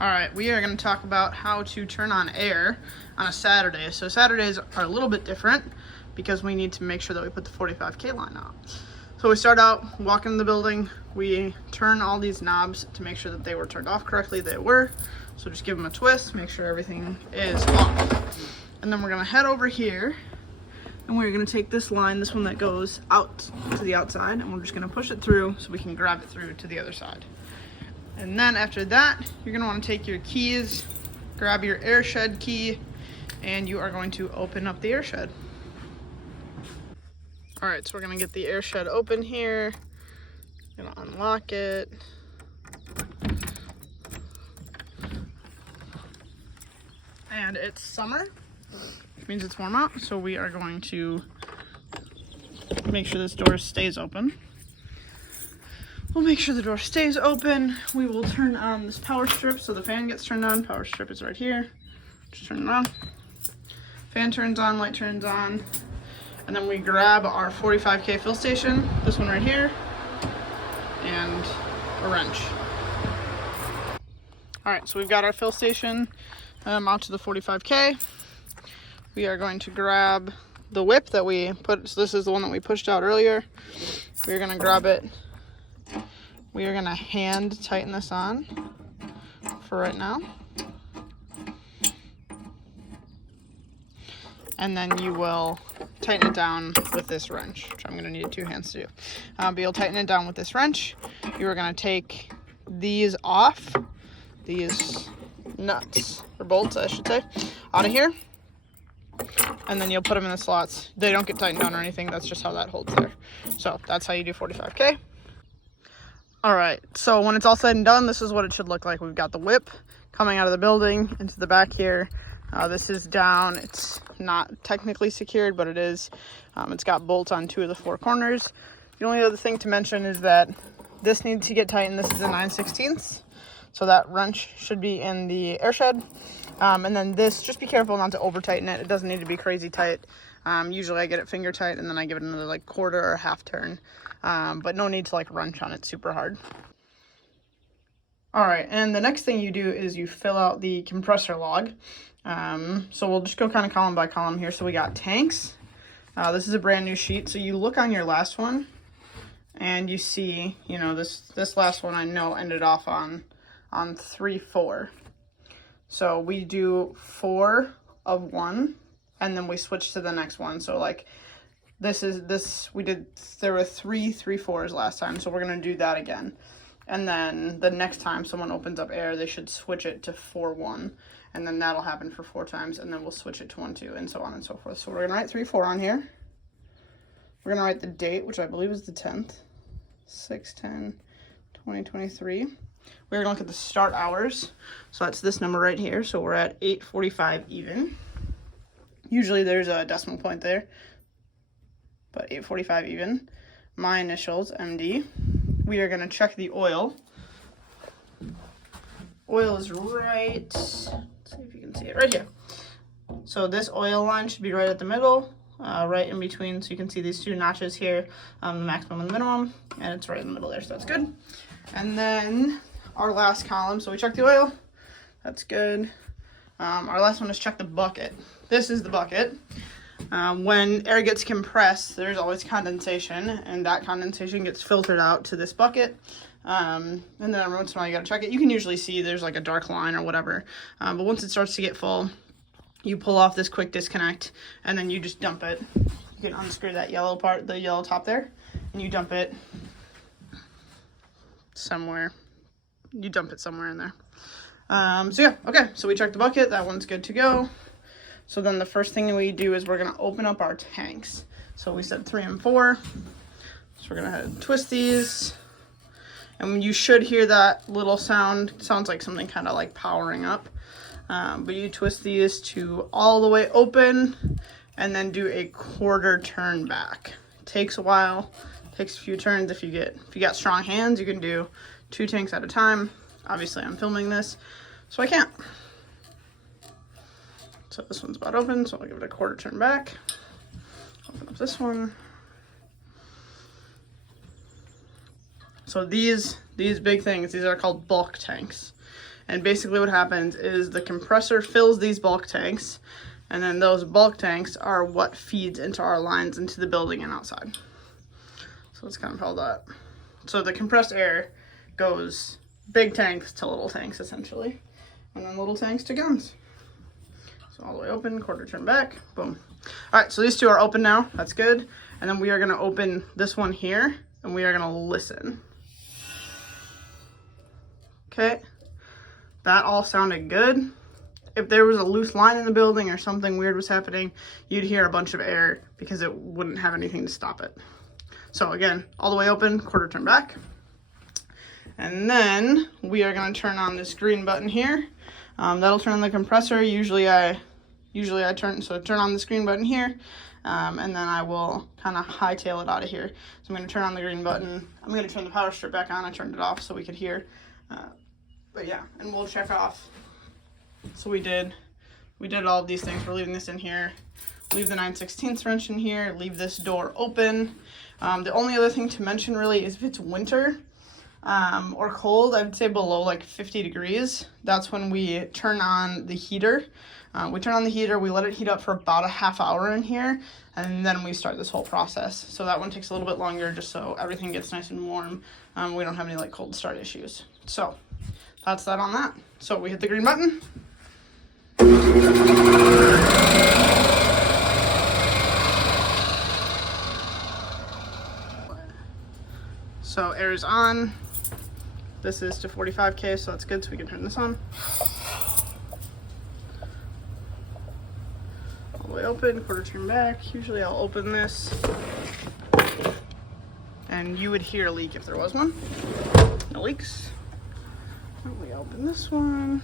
All right, we are going to talk about how to turn on air on a Saturday. So Saturdays are a little bit different because we need to make sure that we put the 45K line out. So we start out, walk into the building, we turn all these knobs to make sure that they were turned off correctly. They were. So just give them a twist, make sure everything is off. And then we're going to head over here and we're going to take this line, this one that goes out to the outside, and we're just going to push it through so we can grab it through to the other side. And then after that, you're going to want to take your keys, grab your air shed key, and you are going to open up the air shed. All right, so we're going to get the air shed open here. Going to unlock it. And it's summer, which means it's warm out, so we are going to make sure this door stays open. We'll make sure the door stays open. We will turn on this power strip so the fan gets turned on. Power strip is right here. Just turn it on. Fan turns on, light turns on. And then we grab our 45K fill station, this one right here, and a wrench. All right, so we've got our fill station out to the 45K. We are going to grab the whip that we put, so this is the one that we pushed out earlier. We're gonna grab it. We are gonna hand tighten this on for right now. And then you will tighten it down with this wrench, which I'm gonna need two hands to do. But you'll tighten it down with this wrench. You are gonna take these off, these nuts, or bolts I should say, out of here. And then you'll put them in the slots. They don't get tightened down or anything, that's just how that holds there. So that's how you do 45K. All right, so when it's all said and done, this is what it should look like. We've got the whip coming out of the building into the back here. This is down. It's not technically secured, but it is. It's got bolts on 2 of the 4 corners. The only other thing to mention is that this needs to get tightened. This is a 9/16, so that wrench should be in the air shed. And then this, just be careful not to over tighten it. It doesn't need to be crazy tight. Usually I get it finger tight and then I give it another like quarter or half turn. But no need to like wrench on it super hard. All right, and the next thing you do is you fill out the compressor log. So we'll just go kind of column by column here. So we got tanks. This is a brand new sheet. So you look on your last one and you see, you know, this last one I know ended off on 3-4. So we do 4 of 1 and then we switch to the next one. So like there were 3 3/4s last time, so we're gonna do that again. And then the next time someone opens up air, they should switch it to 4-1, and then that'll happen for 4 times, and then we'll switch it to 1-2, and so on and so forth. So we're gonna write 3-4 on here. We're gonna write the date, which I believe is the 10th, 6/10/2023. We're gonna look at the start hours. So that's this number right here. So we're at 8:45 even. Usually there's a decimal point there, but 8:45 even. My initials, MD. We are gonna check the oil. Oil is right, let's see if you can see it, right here. So this oil line should be right at the middle, right in between, so you can see these 2 notches here, the maximum and the minimum, and it's right in the middle there, so that's good. And then our last column, so we check the oil, that's good. Our last one is check the bucket. This is the bucket. When air gets compressed, there's always condensation, and that condensation gets filtered out to this bucket. And then every once in a while you gotta check it. You can usually see there's like a dark line or whatever. But once it starts to get full, you pull off this quick disconnect, and then you just dump it. You can unscrew that yellow part, the yellow top there, and you dump it somewhere. You dump it somewhere in there. So yeah, okay, so we checked the bucket, that one's good to go. So then the first thing we do is we're gonna open up our tanks. So we said 3 and 4. So we're gonna twist these. And you should hear that little sound. It sounds like something kind of like powering up. But you twist these to all the way open and then do a quarter turn back. It takes a while, takes a few turns. If you got strong hands, you can do 2 tanks at a time. Obviously I'm filming this, so I can't. So this one's about open, so I'll give it a quarter turn back. Open up this one. So these big things, these are called bulk tanks. And basically what happens is the compressor fills these bulk tanks, and then those bulk tanks are what feeds into our lines into the building and outside. So let's kind of hold that. So the compressed air goes big tanks to little tanks essentially, and then little tanks to guns. So all the way open, quarter turn back, boom. All right, so these two are open now, that's good. And then we are gonna open this one here, and we are gonna listen. Okay, that all sounded good. If there was a loose line in the building or something weird was happening, you'd hear a bunch of air because it wouldn't have anything to stop it. So again, all the way open, quarter turn back. And then we are gonna turn on this green button here. That'll turn on the compressor. Usually I turn on this green button here, and then I will kind of hightail it out of here. So I'm gonna turn on the green button. I'm gonna turn the power strip back on. I turned it off so we could hear. But yeah, and we'll check off. So we did all of these things. We're leaving this in here. Leave the 9/16 wrench in here. Leave this door open. The only other thing to mention really is if it's winter or cold, I'd say below like 50 degrees, that's when we turn on the heater. We turn on the heater, we let it heat up for about a half hour in here, and then we start this whole process. So that one takes a little bit longer just so everything gets nice and warm. We don't have any like cold start issues. So that's that on that. So we hit the green button. So air is on. This is to 45K, so that's good, so we can turn this on. All the way open, quarter turn back. Usually I'll open this, and you would hear a leak if there was one. No leaks. And we open this one.